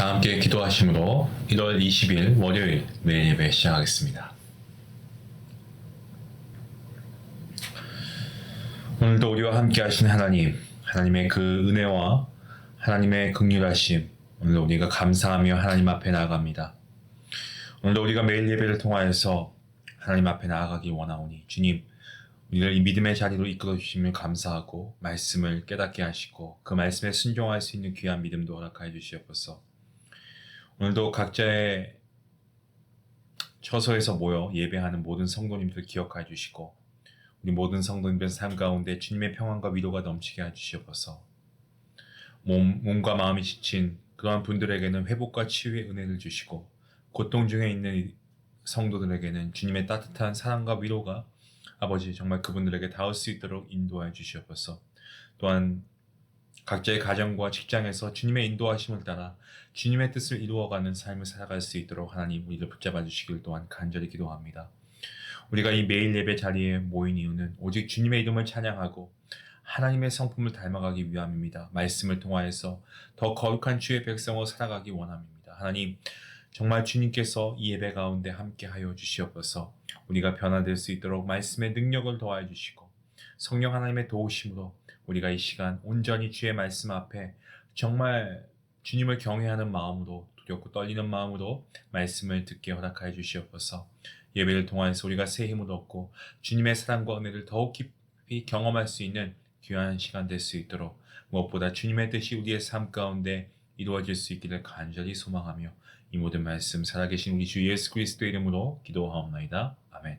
다 함께 기도하심으로 1월 20일 월요일 매일 예배 시작하겠습니다. 오늘도 우리와 함께 하신 하나님, 하나님의 그 은혜와 하나님의 긍휼하심, 오늘도 우리가 감사하며 하나님 앞에 나아갑니다. 오늘도 우리가 매일 예배를 통하여서 하나님 앞에 나아가기 원하오니 주님, 우리를 이 믿음의 자리로 이끌어 주시며 감사하고 말씀을 깨닫게 하시고 그 말씀에 순종할 수 있는 귀한 믿음도 허락하여 주시옵소서. 오늘도 각자의 처소에서 모여 예배하는 모든 성도님들 기억하여 주시고 우리 모든 성도님들 삶 가운데 주님의 평안과 위로가 넘치게 해 주시옵소서. 몸과 마음이 지친 그러한 분들에게는 회복과 치유의 은혜를 주시고 고통 중에 있는 성도들에게는 주님의 따뜻한 사랑과 위로가 아버지 정말 그분들에게 닿을 수 있도록 인도하여 주시옵소서. 또한 각자의 가정과 직장에서 주님의 인도하심을 따라 주님의 뜻을 이루어가는 삶을 살아갈 수 있도록 하나님 우리를 붙잡아 주시길 또한 간절히 기도합니다. 우리가 이 매일 예배 자리에 모인 이유는 오직 주님의 이름을 찬양하고 하나님의 성품을 닮아가기 위함입니다. 말씀을 통하여서 더 거룩한 주의 백성으로 살아가기 원함입니다. 하나님 정말 주님께서 이 예배 가운데 함께하여 주시옵소서. 우리가 변화될 수 있도록 말씀의 능력을 더하여 주시고 성령 하나님의 도우심으로 우리가 이 시간 온전히 주의 말씀 앞에 정말 주님을 경외하는 마음으로 두렵고 떨리는 마음으로 말씀을 듣게 허락하여 주시옵소서. 예배를 통해서 우리가 새 힘을 얻고 주님의 사랑과 은혜를 더욱 깊이 경험할 수 있는 귀한 시간 될 수 있도록 무엇보다 주님의 뜻이 우리의 삶 가운데 이루어질 수 있기를 간절히 소망하며 이 모든 말씀 살아계신 우리 주 예수 그리스도의 이름으로 기도하옵나이다. 아멘.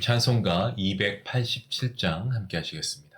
찬송가 287장 함께 하시겠습니다.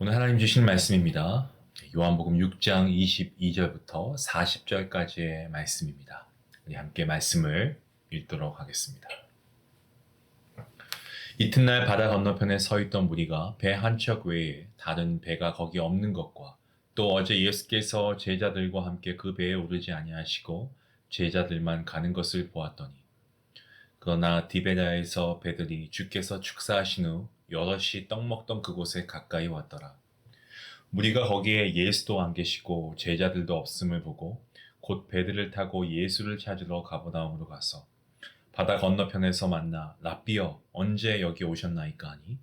오늘 하나님 주신 말씀입니다. 요한복음 6장 22절부터 40절까지의 말씀입니다. 우리 함께 말씀을 읽도록 하겠습니다. 이튿날 바다 건너편에 서 있던 무리가 배 한 척 외에 다른 배가 거기 없는 것과 또 어제 예수께서 제자들과 함께 그 배에 오르지 아니하시고 제자들만 가는 것을 보았더니 그러나 디베라에서 배들이 주께서 축사하신 후 여럿이 떡 먹던 그곳에 가까이 왔더라. 무리가 거기에 예수도 안 계시고 제자들도 없음을 보고 곧 배들을 타고 예수를 찾으러 가버나움으로 가서 바다 건너편에서 만나 랍비여 언제 여기 오셨나이까 하니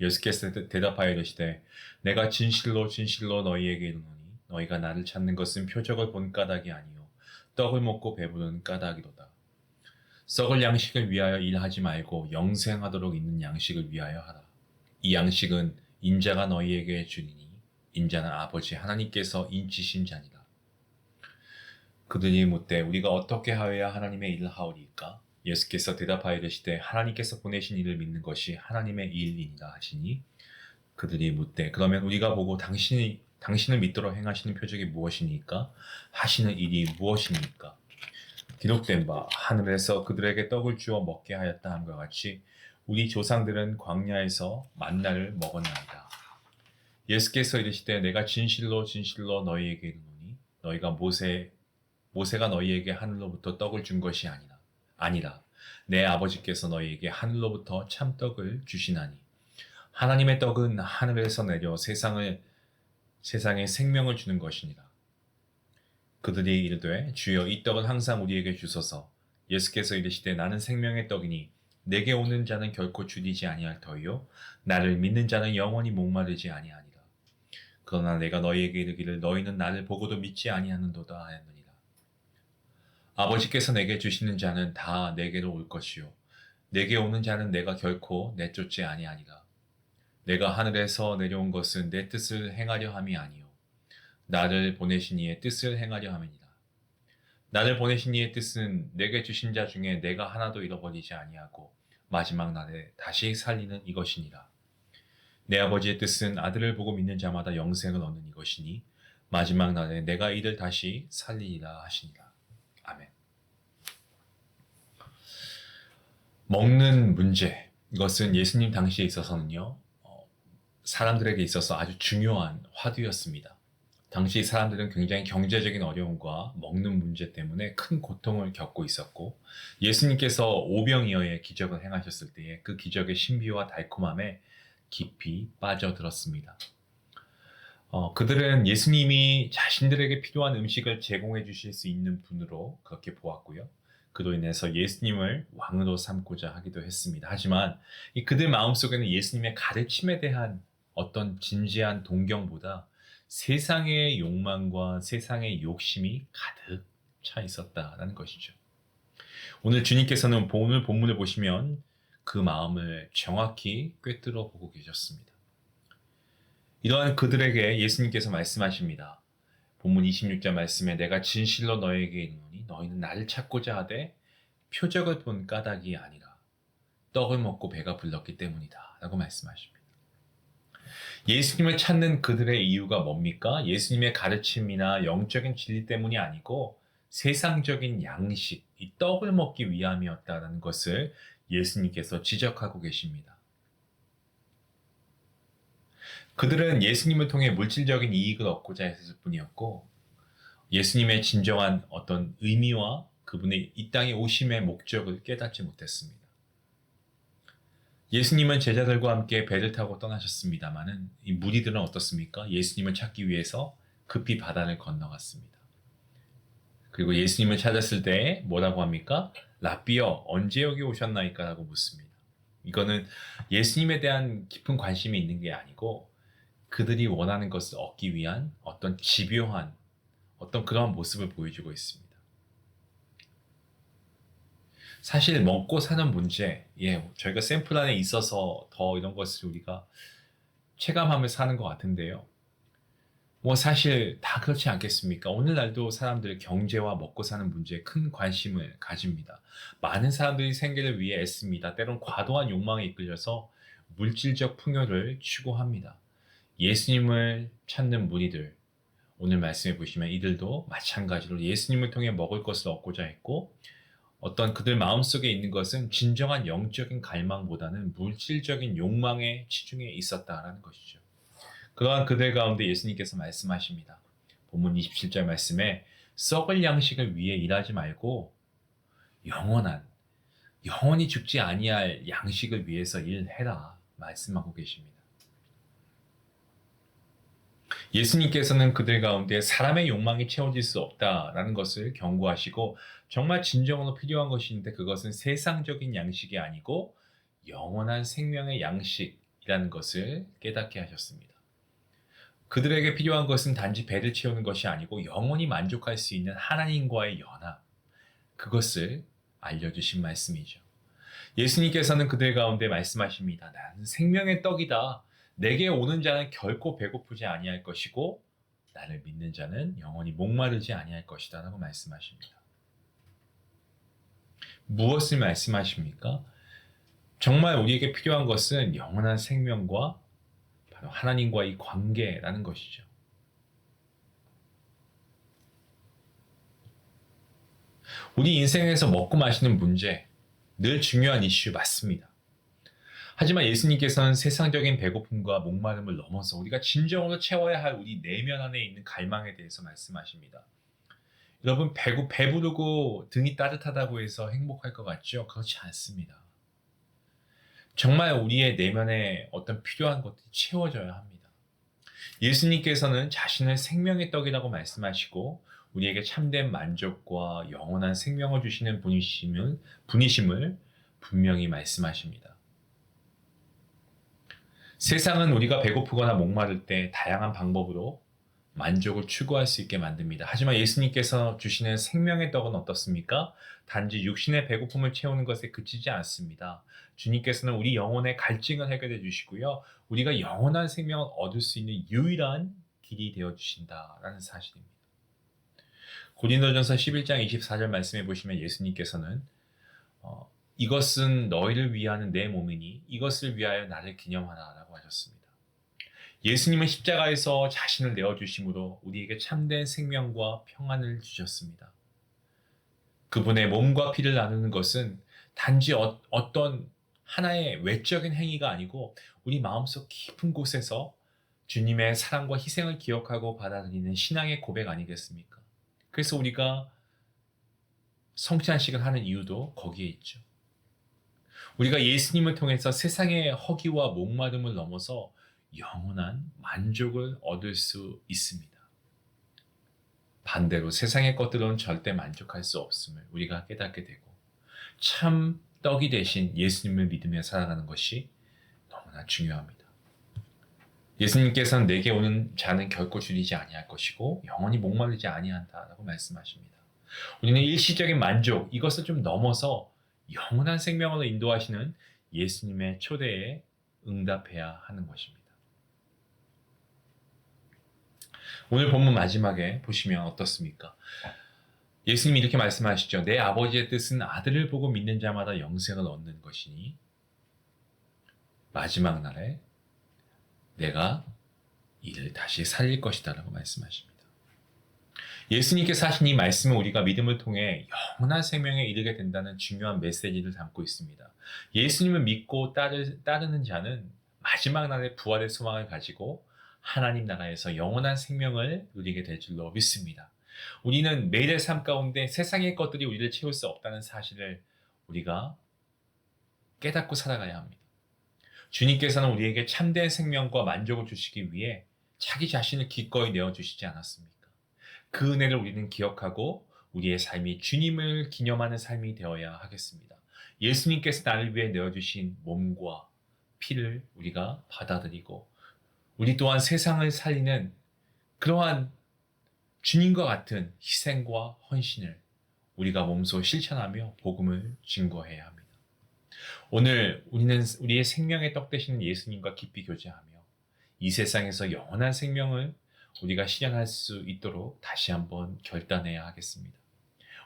예수께서 대답하여 이르시되 내가 진실로 진실로 너희에게 이르노니 너희가 나를 찾는 것은 표적을 본 까닭이 아니요 떡을 먹고 배부른 까닭이로다. 썩을 양식을 위하여 일하지 말고 영생하도록 있는 양식을 위하여 하라. 이 양식은 인자가 너희에게 주리니 인자는 아버지 하나님께서 인치신 자니라. 그들이 묻되 우리가 어떻게 하여야 하나님의 일을 하오리까? 예수께서 대답하여 이르시되 하나님께서 보내신 이를 믿는 것이 하나님의 일이니라 하시니 그들이 묻되 그러면 우리가 보고 당신을 믿도록 행하시는 표적이 무엇이니까? 하시는 일이 무엇이니까? 기록된 바 하늘에서 그들에게 떡을 주어 먹게 하였다 함과 같이 우리 조상들은 광야에서 만나를 먹었나이다. 예수께서 이르시되 내가 진실로 진실로 너희에게 이르노니 너희가 모세가 너희에게 하늘로부터 떡을 준 것이 아니라 내 아버지께서 너희에게 하늘로부터 참떡을 주시나니 하나님의 떡은 하늘에서 내려 세상에 생명을 주는 것이니라. 그들이 이르되 주여 이 떡은 항상 우리에게 주소서. 예수께서 이르시되 나는 생명의 떡이니 내게 오는 자는 결코 주리지 아니할 터이요 나를 믿는 자는 영원히 목마르지 아니하니라. 그러나 내가 너희에게 이르기를 너희는 나를 보고도 믿지 아니하는도다 하였느니라. 아버지께서 내게 주시는 자는 다 내게로 올 것이요 내게 오는 자는 내가 결코 내쫓지 아니하니라. 내가 하늘에서 내려온 것은 내 뜻을 행하려 함이 아니요 나를 보내신 이의 뜻을 행하려 함이니라. 나를 보내신 이의 뜻은 내게 주신 자 중에 내가 하나도 잃어버리지 아니하고 마지막 날에 다시 살리는 이것이니라. 내 아버지의 뜻은 아들을 보고 믿는 자마다 영생을 얻는 이것이니 마지막 날에 내가 이를 다시 살리리라 하시니라. 아멘. 먹는 문제, 이것은 예수님 당시에 있어서는요, 사람들에게 있어서 아주 중요한 화두였습니다. 당시 사람들은 굉장히 경제적인 어려움과 먹는 문제 때문에 큰 고통을 겪고 있었고 예수님께서 오병이어의 기적을 행하셨을 때에 그 기적의 신비와 달콤함에 깊이 빠져들었습니다. 그들은 예수님이 자신들에게 필요한 음식을 제공해 주실 수 있는 분으로 그렇게 보았고요. 그로 인해서 예수님을 왕으로 삼고자 하기도 했습니다. 하지만 그들 마음속에는 예수님의 가르침에 대한 어떤 진지한 동경보다 세상의 욕망과 세상의 욕심이 가득 차 있었다라는 것이죠. 오늘 주님께서는 오늘 본문을 보시면 그 마음을 정확히 꿰뚫어 보고 계셨습니다. 이러한 그들에게 예수님께서 말씀하십니다. 본문 26절 말씀에 내가 진실로 너에게 이르노니 너희는 나를 찾고자 하되 표적을 본 까닭이 아니라 떡을 먹고 배가 불렀기 때문이다 라고 말씀하십니다. 예수님을 찾는 그들의 이유가 뭡니까? 예수님의 가르침이나 영적인 진리 때문이 아니고 세상적인 양식, 이 떡을 먹기 위함이었다는 것을 예수님께서 지적하고 계십니다. 그들은 예수님을 통해 물질적인 이익을 얻고자 했을 뿐이었고 예수님의 진정한 어떤 의미와 그분의 이 땅에 오심의 목적을 깨닫지 못했습니다. 예수님은 제자들과 함께 배를 타고 떠나셨습니다마는 이 무리들은 어떻습니까? 예수님을 찾기 위해서 급히 바다를 건너갔습니다. 그리고 예수님을 찾았을 때 뭐라고 합니까? 랍비여 언제 여기 오셨나이까? 라고 묻습니다. 이거는 예수님에 대한 깊은 관심이 있는 게 아니고 그들이 원하는 것을 얻기 위한 어떤 집요한 어떤 그러한 모습을 보여주고 있습니다. 사실 먹고 사는 문제, 저희가 샘플 안에 있어서 더 이런 것을 우리가 체감하며 사는 것 같은데요. 사실 다 그렇지 않겠습니까? 오늘날도 사람들 경제와 먹고 사는 문제에 큰 관심을 가집니다. 많은 사람들이 생계를 위해 애씁니다. 때론 과도한 욕망에 이끌려서 물질적 풍요를 추구합니다. 예수님을 찾는 무리들, 오늘 말씀해 보시면 이들도 마찬가지로 예수님을 통해 먹을 것을 얻고자 했고 어떤 그들 마음속에 있는 것은 진정한 영적인 갈망보다는 물질적인 욕망에 치중해 있었다라는 것이죠. 그러한 그들 가운데 예수님께서 말씀하십니다. 본문 27절 말씀에 썩을 양식을 위해 일하지 말고 영원히 죽지 아니할 양식을 위해서 일해라 말씀하고 계십니다. 예수님께서는 그들 가운데 사람의 욕망이 채워질 수 없다라는 것을 경고하시고 정말 진정으로 필요한 것인데 그것은 세상적인 양식이 아니고 영원한 생명의 양식이라는 것을 깨닫게 하셨습니다. 그들에게 필요한 것은 단지 배를 채우는 것이 아니고 영원히 만족할 수 있는 하나님과의 연합, 그것을 알려주신 말씀이죠. 예수님께서는 그들 가운데 말씀하십니다. 나는 생명의 떡이다. 내게 오는 자는 결코 배고프지 아니할 것이고 나를 믿는 자는 영원히 목마르지 아니할 것이다 라고 말씀하십니다. 무엇을 말씀하십니까? 정말 우리에게 필요한 것은 영원한 생명과 바로 하나님과의 관계라는 것이죠. 우리 인생에서 먹고 마시는 문제, 늘 중요한 이슈 맞습니다. 하지만 예수님께서는 세상적인 배고픔과 목마름을 넘어서 우리가 진정으로 채워야 할 우리 내면 안에 있는 갈망에 대해서 말씀하십니다. 여러분, 배부르고 등이 따뜻하다고 해서 행복할 것 같죠? 그렇지 않습니다. 정말 우리의 내면에 어떤 필요한 것들이 채워져야 합니다. 예수님께서는 자신을 생명의 떡이라고 말씀하시고 우리에게 참된 만족과 영원한 생명을 주시는 분이심을 분명히 말씀하십니다. 세상은 우리가 배고프거나 목마를 때 다양한 방법으로 만족을 추구할 수 있게 만듭니다. 하지만 예수님께서 주시는 생명의 떡은 어떻습니까? 단지 육신의 배고픔을 채우는 것에 그치지 않습니다. 주님께서는 우리 영혼의 갈증을 해결해 주시고요. 우리가 영원한 생명을 얻을 수 있는 유일한 길이 되어 주신다라는 사실입니다. 고린도전서 11장 24절 말씀해 보시면 예수님께서는 이것은 너희를 위하는 내 몸이니 이것을 위하여 나를 기념하라 라고 하셨습니다. 예수님은 십자가에서 자신을 내어주심으로 우리에게 참된 생명과 평안을 주셨습니다. 그분의 몸과 피를 나누는 것은 단지 어떤 하나의 외적인 행위가 아니고 우리 마음속 깊은 곳에서 주님의 사랑과 희생을 기억하고 받아들이는 신앙의 고백 아니겠습니까? 그래서 우리가 성찬식을 하는 이유도 거기에 있죠. 우리가 예수님을 통해서 세상의 허기와 목마름을 넘어서 영원한 만족을 얻을 수 있습니다. 반대로 세상의 것들은 절대 만족할 수 없음을 우리가 깨닫게 되고 참 떡이 되신 예수님을 믿으며 살아가는 것이 너무나 중요합니다. 예수님께서는 내게 오는 자는 결코 줄이지 아니할 것이고 영원히 목마르지 아니한다라고 말씀하십니다. 우리는 일시적인 만족 이것을 좀 넘어서 영원한 생명으로 인도하시는 예수님의 초대에 응답해야 하는 것입니다. 오늘 본문 마지막에 보시면 어떻습니까? 예수님이 이렇게 말씀하시죠. 내 아버지의 뜻은 아들을 보고 믿는 자마다 영생을 얻는 것이니 마지막 날에 내가 이를 다시 살릴 것이다 라고 말씀하십니다. 예수님께서 하신 이 말씀은 우리가 믿음을 통해 영원한 생명에 이르게 된다는 중요한 메시지를 담고 있습니다. 예수님을 믿고 따르는 자는 마지막 날에 부활의 소망을 가지고 하나님 나라에서 영원한 생명을 누리게 될 줄로 믿습니다. 우리는 매일의 삶 가운데 세상의 것들이 우리를 채울 수 없다는 사실을 우리가 깨닫고 살아가야 합니다. 주님께서는 우리에게 참된 생명과 만족을 주시기 위해 자기 자신을 기꺼이 내어주시지 않았습니까? 그 은혜를 우리는 기억하고 우리의 삶이 주님을 기념하는 삶이 되어야 하겠습니다. 예수님께서 나를 위해 내어주신 몸과 피를 우리가 받아들이고 우리 또한 세상을 살리는 그러한 주님과 같은 희생과 헌신을 우리가 몸소 실천하며 복음을 증거해야 합니다. 오늘 우리는 우리의 생명의 떡 되시는 예수님과 깊이 교제하며 이 세상에서 영원한 생명을 우리가 실현할 수 있도록 다시 한번 결단해야 하겠습니다.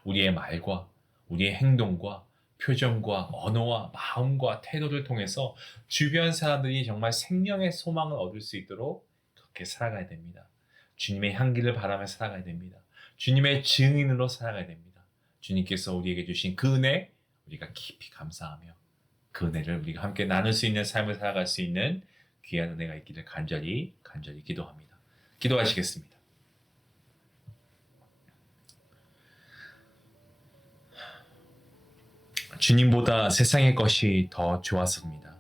우리의 말과 우리의 행동과 표정과 언어와 마음과 태도를 통해서 주변 사람들이 정말 생명의 소망을 얻을 수 있도록 그렇게 살아가야 됩니다. 주님의 향기를 바라며 살아가야 됩니다. 주님의 증인으로 살아가야 됩니다. 주님께서 우리에게 주신 그 은혜 우리가 깊이 감사하며 그 은혜를 우리가 함께 나눌 수 있는 삶을 살아갈 수 있는 귀한 은혜가 있기를 간절히 기도합니다. 기도하시겠습니다. 주님보다 세상의 것이 더 좋았습니다.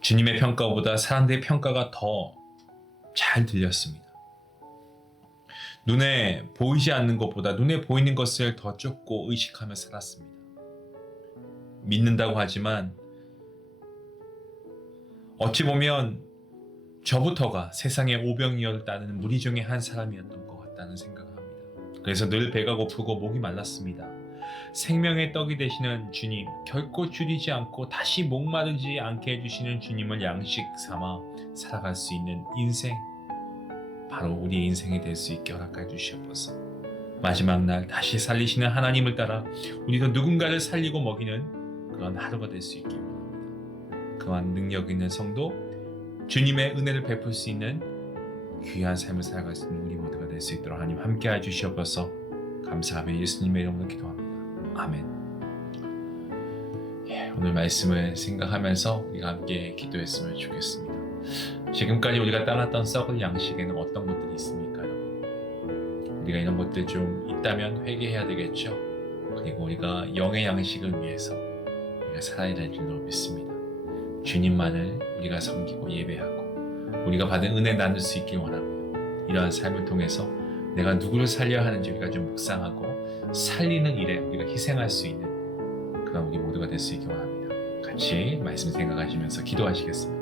주님의 평가보다 사람들의 평가가 더 잘 들렸습니다. 눈에 보이지 않는 것보다 눈에 보이는 것을 더 쫓고 의식하며 살았습니다. 믿는다고 하지만 어찌 보면 저부터가 세상의 오병이어를 따르는 무리 중에 한 사람이었던 것 같다는 생각을 합니다. 그래서 늘 배가 고프고 목이 말랐습니다. 생명의 떡이 되시는 주님, 결코 줄이지 않고 다시 목마르지 않게 해주시는 주님을 양식 삼아 살아갈 수 있는 인생, 바로 우리의 인생이 될 수 있게 허락해 주시옵소서. 마지막 날 다시 살리시는 하나님을 따라 우리도 누군가를 살리고 먹이는 그런 하루가 될 수 있기 원합니다. 그러한 능력 있는 성도, 주님의 은혜를 베풀 수 있는 귀한 삶을 살아갈 수 있는 우리 모두가 될 수 있도록 하나님 함께해 주시옵소서. 감사하며 예수님의 이름으로 기도합니다. 아멘. 오늘 말씀을 생각하면서 우리가 함께 기도했으면 좋겠습니다. 지금까지 우리가 따랐던 썩을 양식에는 어떤 것들이 있습니까? 우리가 이런 것들 좀 있다면 회개해야 되겠죠. 그리고 우리가 영의 양식을 위해서 우리가 살아야 될 줄로 믿습니다. 주님만을 우리가 섬기고 예배하고 우리가 받은 은혜 나눌 수 있길 원하고요. 이러한 삶을 통해서 내가 누구를 살려야 하는지 우리가 좀 묵상하고 살리는 일에 우리가 희생할 수 있는 그런 우리 모두가 될 수 있길 원합니다. 같이 말씀 생각하시면서 기도하시겠습니다.